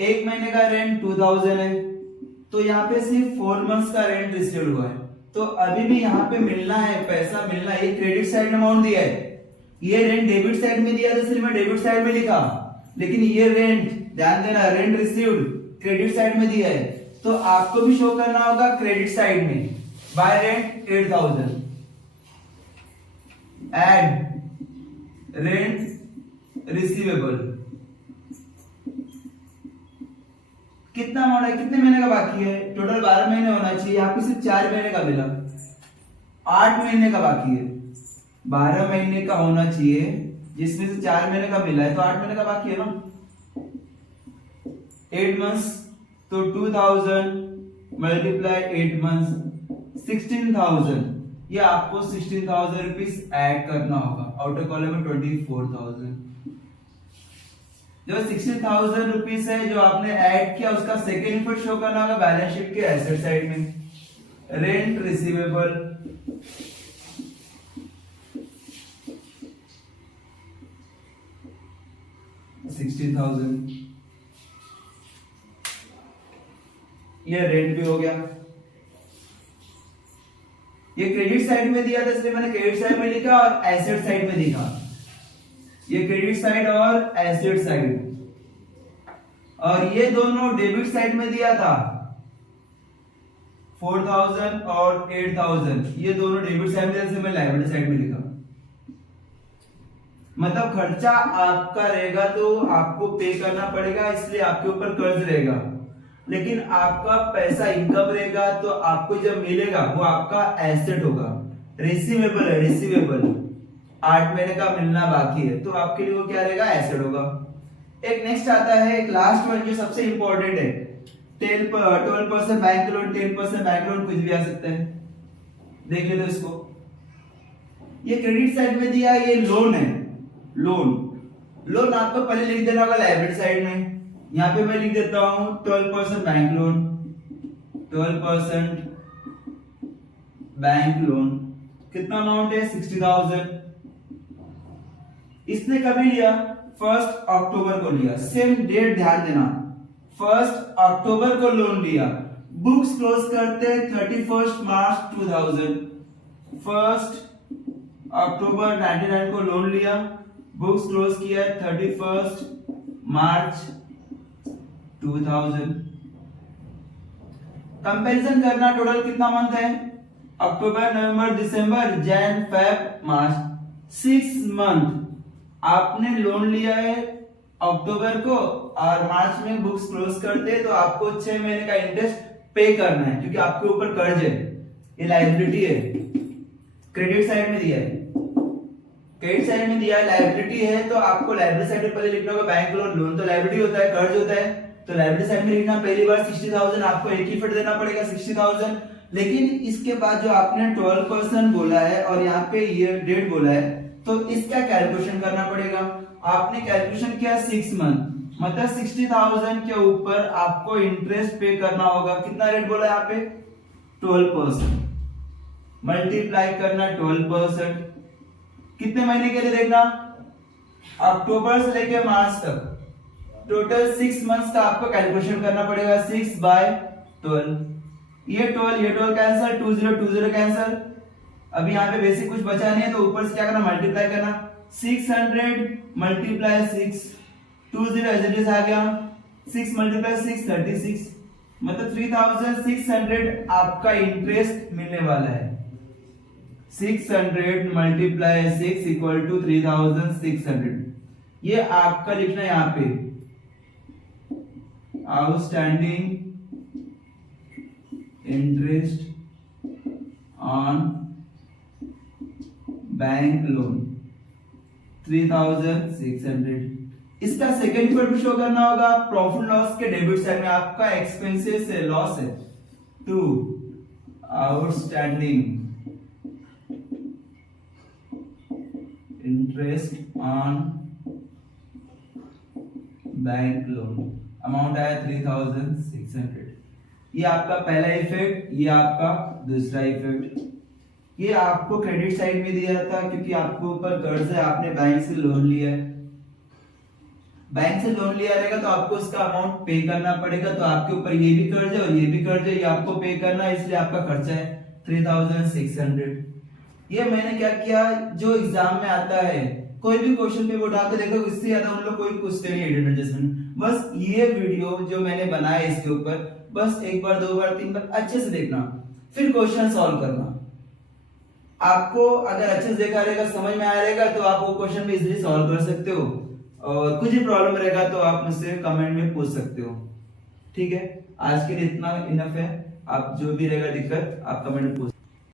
एक महीने का रेंट 2,000 है, तो यहाँ पे सिर्फ 4 मंथ्स का रेंट रिसीव हुआ है। तो अभी भी यहाँ पे मिलना है, पैसा मिलना है। ये क्रेडिट साइड में अमाउंट दिया है, ये रेंट डेबिट साइड में दिया, तो इसलिए मैं डेबिट साइड में लिखा। लेकिन ये रेंट, ध्यान देना, रेंट रिसीव्ड क्रेडिट साइड में दिया है, तो आपको भी शो करना होगा क्रेडिट साइड में by rent 8,000 add rent receivable. कितना अमाउंट है, कितने महीने का बाकी है, टोटल 12 महीने होना चाहिए, यहाँ पे सिर्फ 4 महीने का मिला, 8 महीने का बाकी है। 12 महीने का होना चाहिए जिसमें से 4 महीने का मिला है, तो 8 महीने का बाकी है ना। 8 मंथ्स, तो 2,000 मल्टीप्लाई 8 मंथ्स 16,000। ये आपको 16,000 रुपीज ऐड करना होगा। आउटर कॉलम में 24,000। जो 16,000 रुपीज है जो आपने ऐड किया, उसका सेकेंड इफेक्ट शो करना होगा बैलेंस शीट के एसेट साइड में, रेंट रिसीवेबल। $16,000, ये रेंट भी हो गया। ये क्रेडिट साइड में दिया था इसलिए मैंने क्रेडिट साइड में लिखा और एसेट साइड में लिखा। ये क्रेडिट साइड और एसेट साइड, और ये दोनों डेबिट साइड में दिया था 4,000 और 8,000, ये दोनों डेबिट साइड में दिया, इसलिए मैं लायबिलिटी साइड में लिखा। मतलब खर्चा आपका रहेगा तो आपको पे करना पड़ेगा, इसलिए आपके ऊपर कर्ज रहेगा। लेकिन आपका पैसा इनकम रहेगा तो आपको जब मिलेगा वो आपका एसेट होगा, रिसीवेबल है, रिसीवेबल। 8 महीने का मिलना बाकी है, तो आपके लिए वो क्या रहेगा, एसेट होगा। एक नेक्स्ट आता है, एक लास्ट वन जो सबसे इंपॉर्टेंट है, 12% बैंक लोन, 10% बैंक लोन, कुछ भी आ सकता है। देख लेते इसको। ये क्रेडिट साइड में दिया, ये लोन है, लोन आपको पहले लिख देना होगा लायबिलिटी साइड में। यहां पे मैं लिख देता हूं 12% बैंक लोन, 12% बैंक लोन। कितना अमाउंट है 60,000। इसने कभी लिया 1 अक्टूबर को लिया, सेम डेट ध्यान देना, 1 अक्टूबर को लोन लिया। बुक्स क्लोज करते 31 मार्च 2000। 1 अक्टूबर 99 को लोन लिया, बुक्स क्लोज किया 31 मार्च 2000। कंपैरिजन करना, टोटल कितना मंथ है, अक्टूबर, नवंबर, दिसंबर, जैन, फेब, मार्च, 6 मंथ आपने लोन लिया है अक्टूबर को, और मार्च में बुक्स क्लोज करते तो आपको 6 महीने का इंटरेस्ट पे करना है, क्योंकि आपके ऊपर कर्ज है, ये लायबिलिटी है। क्रेडिट साइड में दिया है, क्रेडिट साइड में दिया है, लायबिलिटी है, तो आपको लायबिलिटी साइड में पहले लिखना होगा बैंक लोन। लोन तो लायबिलिटी होता है, कर्ज होता है, तो लायबिलिटी साइड में लिखना पहली बार 60,000, आपको एक ही फिट देना पड़ेगा 60,000। लेकिन इसके बाद जो आपने 12% बोला है और यहाँ पे ये डेट बोला है, तो इसका कैलकुलेशन करना पड़ेगा। आपने कैलकुलेशन किया 6 मंथ, मतलब 60,000 के ऊपर आपको इंटरेस्ट पे करना होगा। कितना रेट बोला यहाँ पे 12%, मल्टीप्लाई करना 12%। कितने महीने के लिए देखना, अक्टूबर से लेकर मार्च तक, टोटल 6 मंथ्स का आपको कैलकुलेशन करना पड़ेगा। 6/12, ये 12 कैंसिल, 20 कैंसिल। अभी यहाँ पे बेसिक कुछ बचा नहीं है, तो ऊपर से क्या करना, मल्टीप्लाई करना। 600 मल्टीप्लाई 6, 20 एज इट इज आ गया, 6 मल्टीप्लाई 6 36, मतलब 3600 आपका इंटरेस्ट मिलने वाला है। 600 मल्टीप्लाई 6 इक्वल टू 3600। ये आपका लिखना है यहाँ पे outstanding interest on bank loan 3600। इसका सेकेंड इफेक्ट शो करना होगा प्रॉफिट लॉस के डेबिट साइड में, आपका एक्सपेंसेस है, लॉस है, to outstanding interest on bank loan, amount आया 3600। ये आपका पहला इफेक्ट, ये आपका दूसरा इफेक्ट। ये आपको क्रेडिट साइड में दिया था क्योंकि आपके ऊपर कर्ज है, आपने बैंक से लोन लिया है। बैंक से लोन लिया रहेगा तो आपको उसका अमाउंट पे करना पड़ेगा, तो आपके ऊपर ये भी कर्ज है और ये भी कर्ज है, ये आपको पे करना है, इसलिए आपका खर्चा है 3600। ये मैंने क्या किया, जो एग्जाम में आता है कोई भी क्वेश्चन पे उठा के देखो, इससे ज्यादा उन लोग कोई पूछते नहीं हिडन एडजस्टमेंट। बस ये वीडियो जो मैंने बनाया इसके ऊपर बस एक बार, दो बार, तीन बार अच्छे से देखना, फिर क्वेश्चन सॉल्व करना। आपको अगर अच्छे से देखा रहेगा, समझ में आया रहेगा, तो आप वो क्वेश्चन भी इजीली सॉल्व कर सकते हो। और कुछ भी प्रॉब्लम रहेगा तो आप मुझसे कमेंट में पूछ सकते हो। ठीक है, आज के लिए इतना इनफ है। आप जो भी रहेगा दिक्कत आप कमेंट में पूछ